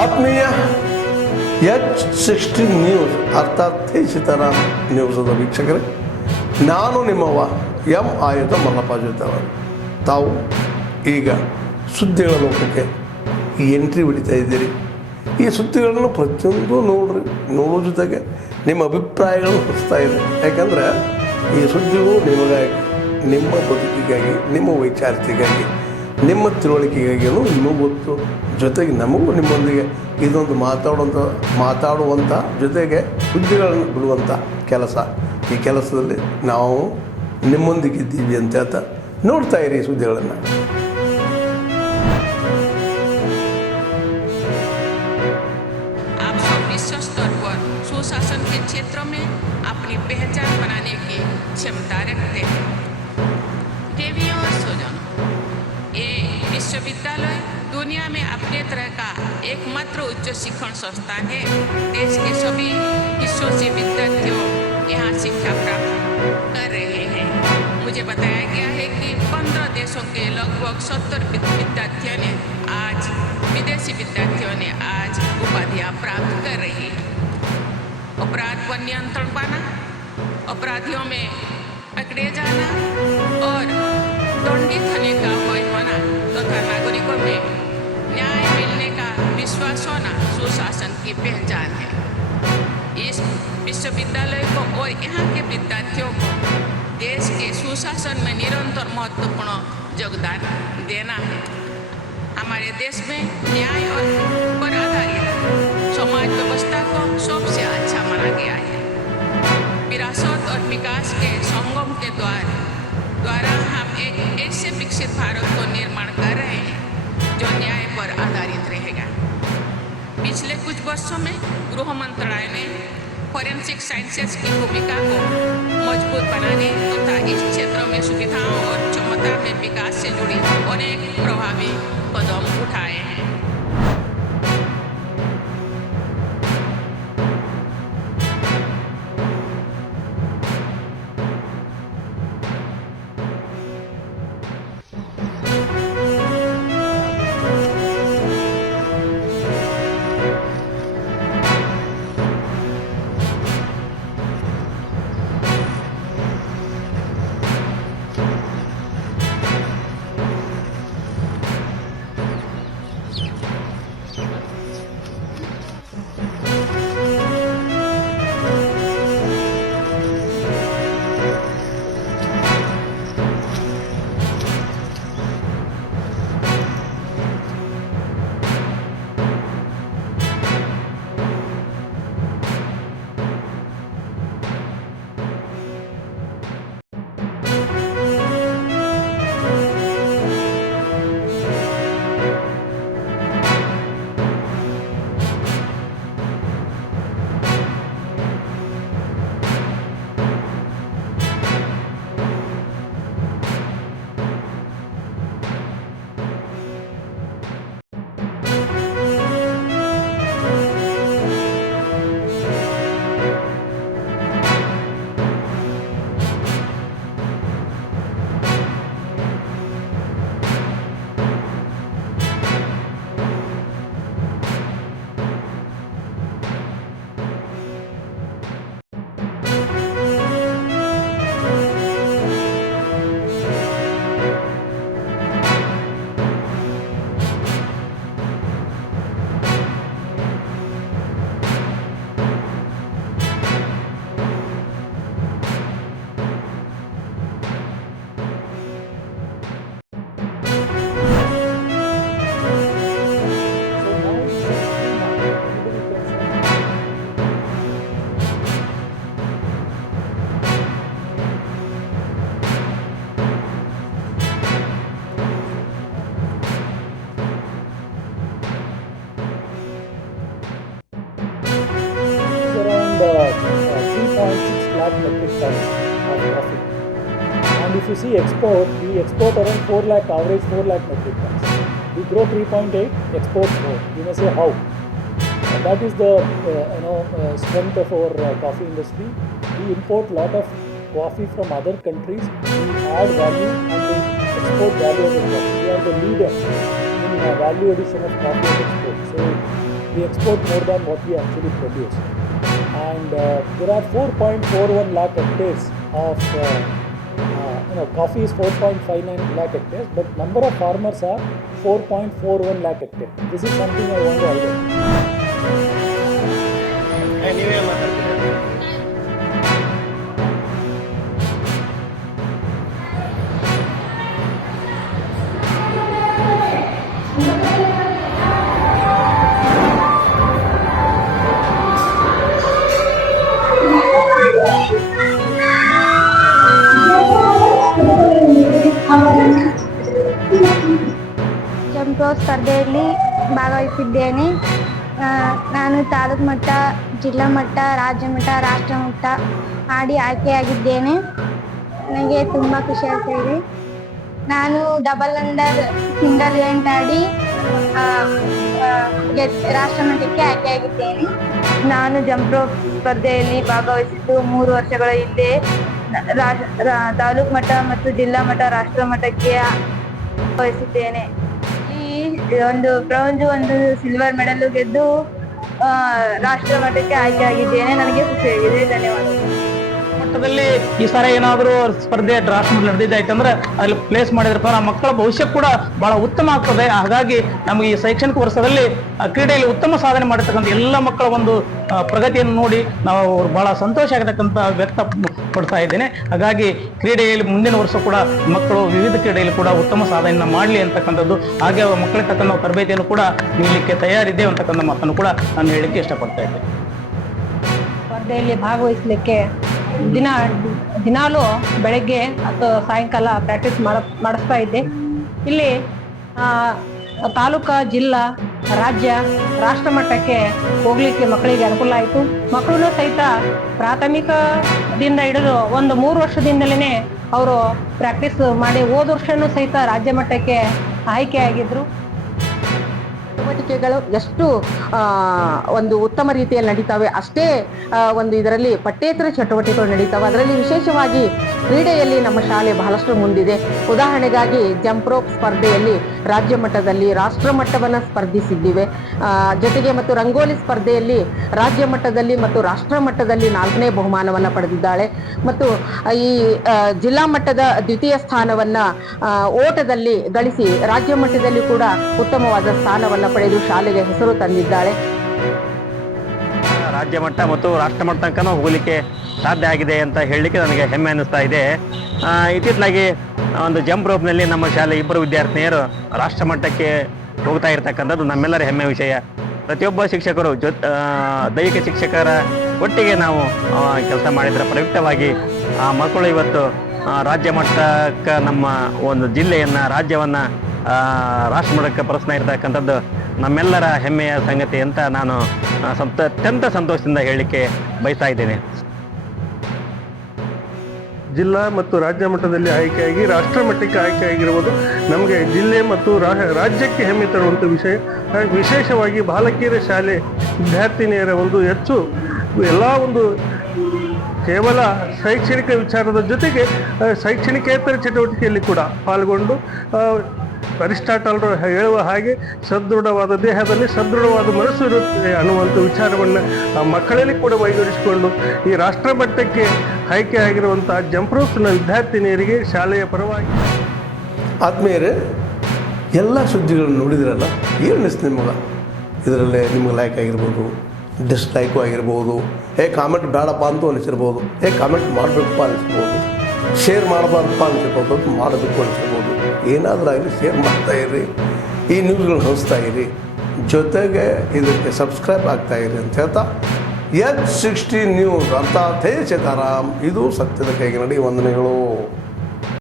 ಆತ್ಮೀಯ H16 news ಅರ್ಥಾತ್ ಸೀತಾರಾಮ್ ನ್ಯೂಸದ ವೀಕ್ಷಕರೇ, ನಾನು ನಿಮ್ಮವ ಎಂ ಆಯುಧ ಮಲ್ಲಪ್ಪ ಜೊತೆವರು. ತಾವು ಈಗ ಸುದ್ದಿಗಳ ಲೋಕಕ್ಕೆ ಎಂಟ್ರಿ ಹೊಡಿತಾ ಇದ್ದೀರಿ. ಈ ಸುದ್ದಿಗಳನ್ನು ಪ್ರತಿಯೊಂದು ನೋಡೋ ಜೊತೆಗೆ ನಿಮ್ಮ ಅಭಿಪ್ರಾಯಗಳನ್ನು ಹೊರಿಸ್ತಾ ಇದೆ. ಯಾಕಂದರೆ ಈ ಸುದ್ದಿಗಳು ನಿಮಗಾಗಿ, ನಿಮ್ಮ ಬದುಕಿಗಾಗಿ, ನಿಮ್ಮ ವೈಚಾರಿಕೆಗಾಗಿ, ನಿಮ್ಮ ತಿಳುವಳಿಕೆಗಾಗಿಯೂ ಇನ್ನೂ ಗೊತ್ತು. ಜೊತೆಗೆ ನಮಗೂ ನಿಮ್ಮೊಂದಿಗೆ ಇದೊಂದು ಮಾತಾಡುವಂಥ ಜೊತೆಗೆ ಸುದ್ದಿಗಳನ್ನು ಬಿಡುವಂಥ ಕೆಲಸ. ಈ ಕೆಲಸದಲ್ಲಿ ನಾವು ನಿಮ್ಮೊಂದಿಗಿದ್ದೀವಿ ಅಂತ ಹೇಳ್ತಾ ನೋಡ್ತಾ ಇರಿ ಸುದ್ದಿಗಳನ್ನು. सुशासन के क्षेत्रों में अपनी पहचान बनाने की क्षमता रखते हैं. देवियों और स्वजनों, ये विश्वविद्यालय दुनिया में अपने तरह का एकमात्र उच्च शिक्षण संस्थान है. देश के सभी हिस्सों से विद्यार्थियों यहाँ शिक्षा प्राप्त कर रहे हैं. मुझे बताया गया है कि 15 देशों के लगभग 70 विद्यार्थियों ने विदेशी विद्यार्थियों ने आज उपाधियाँ प्राप्त कर रही है. अपराध पर नियंत्रण पाना, अपराधियों में पकड़े जाना और दंडित होने का भय होना तथा नागरिकों में न्याय मिलने का विश्वास होना सुशासन की पहचान है. इस विश्वविद्यालय को और यहाँ के विद्यार्थियों को देश के सुशासन में निरंतर महत्वपूर्ण योगदान देना है. हमारे देश में न्याय और पर आधारित समाज व्यवस्था को सबसे अच्छा माना गया है. विरासत और विकास के संगम के द्वारा हम एक ऐसे विकसित भारत को निर्माण कर रहे हैं जो न्याय पर आधारित रहेगा. पिछले कुछ वर्षों में गृह मंत्रालय ने फॉरेंसिक साइंसेस की भूमिका को मजबूत बनाने तथा इस क्षेत्र में सुविधाओं और क्षमता में विकास से जुड़ी अनेक प्रभावी कदम उठाए हैं. metric tons of coffee. And if you see export, we export around 4 lakh, average 4 lakh metric tons. We grow 3.8, export more. You may say how? And that is the strength of our coffee industry. We import lot of coffee from other countries. We add value and we export value of the coffee. We are the leader in value addition of coffee and export. So we export more than what we actually produce. And there are 4.41 lakh hectares of, coffee is 4.59 lakh hectares, but number of farmers are 4.41 lakh hectares. This is something I want to highlight. Jump rope ಸ್ಪರ್ಧೆಯಲ್ಲಿ ಭಾಗವಹಿಸಿದ್ದೇನೆ. ನಾನು ತಾಲೂಕು ಮಟ್ಟ, ಜಿಲ್ಲಾ ಮಟ್ಟ, ರಾಜ್ಯ ಮಟ್ಟ, ರಾಷ್ಟ್ರ ಮಟ್ಟ ಆಡಿ ಆಯ್ಕೆಯಾಗಿದ್ದೇನೆ. ನನಗೆ ತುಂಬ ಖುಷಿ ಆಗ್ತಾ ಇದೆ. ನಾನು ಡಬಲ್ ಅಂಡರ್ ಸಿಂಗಲ್ ಇವೆಂಟ್ ಆಡಿ ರಾಷ್ಟ್ರ ಮಟ್ಟಕ್ಕೆ ಆಯ್ಕೆಯಾಗಿದ್ದೇನೆ. ನಾನು ಜಂಪ್ ರೋಪ್ ಸ್ಪರ್ಧೆಯಲ್ಲಿ ಭಾಗವಹಿಸಿದ್ದು 3 ವರ್ಷಗಳ ಹಿಂದೆ ತಾಲೂಕು ಮಟ್ಟ ಮತ್ತು ಜಿಲ್ಲಾ ಮಟ್ಟ, ರಾಷ್ಟ್ರ ಮಟ್ಟಕ್ಕೆ ವಹಿಸಿದ್ದೇನೆ. ಈ ಒಂದು ಸಿಲ್ವರ್ ಮೆಡಲ್ ಗೆದ್ದು ರಾಷ್ಟ್ರ ಮಟ್ಟಕ್ಕೆ ಆಯ್ಕೆಯಾಗಿದ್ದೇನೆ. ನನಗೆ ಖುಷಿಯಾಗಿದೆ. ಧನ್ಯವಾದಗಳು. ಮಟ್ಟದಲ್ಲಿ ಈ ಸಾರ ಏನಾದರೂ ಸ್ಪರ್ಧೆ ರಾಷ್ಟ್ರ ಮಟ್ಟ ನಡೆದಿದ್ದಾಯ್ತಂದ್ರೆ ಅಲ್ಲಿ ಪ್ಲೇಸ್ ಮಾಡಿದ್ರಪ್ಪ ನಮ್ಮ ಮಕ್ಕಳ ಭವಿಷ್ಯ ಕೂಡ ಬಹಳ ಉತ್ತಮ ಆಗ್ತದೆ. ಹಾಗಾಗಿ ನಮಗೆ ಈ ಶೈಕ್ಷಣಿಕ ವರ್ಷದಲ್ಲಿ ಕ್ರೀಡೆಯಲ್ಲಿ ಉತ್ತಮ ಸಾಧನೆ ಮಾಡಿರ್ತಕ್ಕಂಥ ಎಲ್ಲ ಮಕ್ಕಳ ಒಂದು ಪ್ರಗತಿಯನ್ನು ನೋಡಿ ನಾವು ಬಹಳ ಸಂತೋಷ ಆಗತಕ್ಕಂಥ ವ್ಯಕ್ತಪಡ್ತಾ ಇದ್ದೇನೆ. ಹಾಗಾಗಿ ಕ್ರೀಡೆಯಲ್ಲಿ ಮುಂದಿನ ವರ್ಷ ಕೂಡ ಮಕ್ಕಳು ವಿವಿಧ ಕ್ರೀಡೆಯಲ್ಲಿ ಕೂಡ ಉತ್ತಮ ಸಾಧನೆಯನ್ನು ಮಾಡಲಿ ಅಂತಕ್ಕಂಥದ್ದು, ಹಾಗೆ ಮಕ್ಕಳಿಗೆ ತಕ್ಕಂಥ ನಾವು ತರಬೇತಿಯನ್ನು ಕೂಡ ನೀಡಲಿಕ್ಕೆ ತಯಾರಿದ್ದೇವೆ ಅಂತಕ್ಕಂಥ ಮಾತನ್ನು ಕೂಡ ನಾನು ಹೇಳಲಿಕ್ಕೆ ಇಷ್ಟಪಡ್ತಾ ಇದ್ದೇನೆ. ಸ್ಪರ್ಧೆಯಲ್ಲಿ ಭಾಗವಹಿಸಲಿಕ್ಕೆ ದಿನಾಲೂ ಬೆಳಗ್ಗೆ ಅಥವಾ ಸಾಯಂಕಾಲ ಪ್ರಾಕ್ಟೀಸ್ ಮಾಡಿಸ್ತಾ ಇದ್ದೆ. ಇಲ್ಲಿ ತಾಲೂಕು, ಜಿಲ್ಲಾ, ರಾಜ್ಯ, ರಾಷ್ಟ್ರ ಮಟ್ಟಕ್ಕೆ ಹೋಗ್ಲಿಕ್ಕೆ ಮಕ್ಕಳಿಗೆ ಅನುಕೂಲ ಆಯಿತು. ಮಕ್ಕಳು ಸಹಿತ ಪ್ರಾಥಮಿಕದಿಂದ ಹಿಡಿದು ಒಂದು 3 ವರ್ಷದಿಂದಲೇ ಅವರು ಪ್ರಾಕ್ಟೀಸ್ ಮಾಡಿ ಹೋದ ವರ್ಷನೂ ಸಹಿತ ರಾಜ್ಯ ಮಟ್ಟಕ್ಕೆ ಆಯ್ಕೆಯಾಗಿದ್ದರು. ಚಟುವಟಿಕೆಗಳು ಎಷ್ಟು ಒಂದು ಉತ್ತಮ ರೀತಿಯಲ್ಲಿ ನಡೀತಾವೆ, ಅಷ್ಟೇ ಒಂದು ಇದರಲ್ಲಿ ಪಠ್ಯೇತರ ಚಟುವಟಿಕೆಗಳು ನಡೀತಾವೆ. ಅದರಲ್ಲಿ ವಿಶೇಷವಾಗಿ ಕ್ರೀಡೆಯಲ್ಲಿ ನಮ್ಮ ಶಾಲೆ ಬಹಳಷ್ಟು ಮುಂದಿದೆ. ಉದಾಹರಣೆಗಾಗಿ ಜಂಪ್ ರೋಪ್ ಸ್ಪರ್ಧೆಯಲ್ಲಿ ರಾಜ್ಯ ಮಟ್ಟದಲ್ಲಿ ರಾಷ್ಟ್ರ ಮಟ್ಟವನ್ನು ಸ್ಪರ್ಧಿಸಿದ್ದೇವೆ. ಜೊತೆಗೆ ಮತ್ತು ರಂಗೋಲಿ ಸ್ಪರ್ಧೆಯಲ್ಲಿ ರಾಜ್ಯ ಮಟ್ಟದಲ್ಲಿ ಮತ್ತು ರಾಷ್ಟ್ರ ಮಟ್ಟದಲ್ಲಿ 4ನೇ ಬಹುಮಾನವನ್ನು ಪಡೆದಿದ್ದಾಳೆ. ಮತ್ತು ಈ ಜಿಲ್ಲಾ ಮಟ್ಟದ ದ್ವಿತೀಯ ಸ್ಥಾನವನ್ನು ಓಟದಲ್ಲಿ ಗಳಿಸಿ ರಾಜ್ಯ ಮಟ್ಟದಲ್ಲಿ ಕೂಡ ಉತ್ತಮವಾದ ಸ್ಥಾನವನ್ನು ಪಡೆದು ಶಾಲೆಗೆ ಹೆಸರು ತಂದಿದ್ದಾಳೆ. ರಾಜ್ಯ ಮಟ್ಟ ಮತ್ತು ರಾಷ್ಟ್ರ ಮಟ್ಟ ತನಕ ಹೋಗಲಿಕ್ಕೆ ಸಾಧ್ಯ ಆಗಿದೆ ಅಂತ ಹೇಳಲಿಕ್ಕೆ ನನಗೆ ಹೆಮ್ಮೆ ಅನ್ನಿಸ್ತಾ ಇದೆ. ಇತ್ತಿತ್ತಲಾಗಿ ಒಂದು ಜಂಪ್ ರೋಪ್ನಲ್ಲಿ ನಮ್ಮ ಶಾಲೆ 2 ವಿದ್ಯಾರ್ಥಿನಿಯರು ರಾಷ್ಟ್ರ ಮಟ್ಟಕ್ಕೆ ಹೋಗ್ತಾ ಇರ್ತಕ್ಕಂಥದ್ದು ನಮ್ಮೆಲ್ಲರ ಹೆಮ್ಮೆ ವಿಷಯ. ಪ್ರತಿಯೊಬ್ಬ ಶಿಕ್ಷಕರು ದೈಹಿಕ ಶಿಕ್ಷಕರ ಒಟ್ಟಿಗೆ ನಾವು ಕೆಲಸ ಮಾಡಿದರೆ ಪ್ರಯುಕ್ತವಾಗಿ ಆ ಮಕ್ಕಳು ಇವತ್ತು ರಾಜ್ಯ ಮಟ್ಟಕ್ಕೆ ನಮ್ಮ ಒಂದು ಜಿಲ್ಲೆಯನ್ನು, ರಾಜ್ಯವನ್ನು ರಾಷ್ಟ್ರ ಮಟ್ಟಕ್ಕೆ ಪರಸ್ತಾ ಇರ್ತಕ್ಕಂಥದ್ದು ನಮ್ಮೆಲ್ಲರ ಹೆಮ್ಮೆಯ ಸಂಗತಿ ಅಂತ ನಾನು ಅತ್ಯಂತ ಸಂತೋಷದಿಂದ ಹೇಳಲಿಕ್ಕೆ ಬಯಸ್ತಾ ಇದ್ದೇನೆ. ಜಿಲ್ಲಾ ಮತ್ತು ರಾಜ್ಯ ಮಟ್ಟದಲ್ಲಿ ಆಯ್ಕೆಯಾಗಿ ರಾಷ್ಟ್ರ ಮಟ್ಟಕ್ಕೆ ಆಯ್ಕೆಯಾಗಿರುವುದು ನಮಗೆ ಜಿಲ್ಲೆ ಮತ್ತು ರಾಜ್ಯಕ್ಕೆ ಹೆಮ್ಮೆ ತರುವಂಥ ವಿಷಯ. ವಿಶೇಷವಾಗಿ ಬಾಲಕಿಯರ ಶಾಲೆ ವಿದ್ಯಾರ್ಥಿನಿಯರ ಒಂದು ಹೆಚ್ಚು ಎಲ್ಲ ಒಂದು ಕೇವಲ ಶೈಕ್ಷಣಿಕ ವಿಚಾರದ ಜೊತೆಗೆ ಶೈಕ್ಷಣಿಕೇತರ ಚಟುವಟಿಕೆಯಲ್ಲಿ ಕೂಡ ಪಾಲ್ಗೊಂಡು ಅರಿಸ್ಟಾಟಲ್ ಹೇಳುವ ಹಾಗೆ ಸದೃಢವಾದ ದೇಹದಲ್ಲಿ ಸದೃಢವಾದ ಮನಸ್ಸು ಇರುತ್ತೆ ಅನ್ನುವಂಥ ವಿಚಾರವನ್ನು ಮಕ್ಕಳಲ್ಲಿ ಕೂಡ ವೈಗೂಡಿಸಿಕೊಂಡು ಈ ರಾಷ್ಟ್ರ ಮಟ್ಟಕ್ಕೆ ಆಯ್ಕೆಯಾಗಿರುವಂಥ ಜಂಪ್ ರೋಪ್ನ ವಿದ್ಯಾರ್ಥಿನಿಯರಿಗೆ ಶಾಲೆಯ ಪರವಾಗಿ. ಆತ್ಮೀಯರೇ, ಎಲ್ಲ ಸುದ್ದಿಗಳನ್ನು ನೋಡಿದ್ರಲ್ಲ, ಏನು ಅನಿಸ್ತು ನಿಮಗೆ? ಇದರಲ್ಲೇ ನಿಮಗೆ ಲೈಕ್ ಆಗಿರ್ಬೋದು, ಡಿಸ್ಲೈಕು ಆಗಿರ್ಬೋದು, ಕಾಮೆಂಟ್ ಬೇಡಪ್ಪ ಅಂತೂ ಅನಿಸಿರ್ಬೋದು, ಕಾಮೆಂಟ್ ಮಾಡಬೇಕಪ್ಪ ಅನಿಸ್ಬೋದು, ಶೇರ್ ಮಾಡಬಾರ್ದಪ್ಪ ಅನಿಸಿರ್ಬೋದು, ಮಾಡಬೇಕು ಅನಿಸಿರ್ಬೋದು. ಏನಾದರೂ ಆಗಲಿ ಶೇರ್ ಮಾಡ್ತಾಯಿರಿ, ಈ ನ್ಯೂಸ್ಗಳನ್ನ ಹಂಚ್ತಾ ಇರಿ, ಜೊತೆಗೆ ಇದಕ್ಕೆ ಸಬ್ಸ್ಕ್ರೈಬ್ ಆಗ್ತಾಯಿರಿ ಅಂತ ಹೇಳ್ತಾ H16 ನ್ಯೂಸ್ ಅರ್ಥಾತ್ ಹೇ ಸೀತಾರಾಮ್, ಇದು ಸತ್ಯದ ಕೈಗೆ ನಡಿ. ವಂದನೆಗಳು.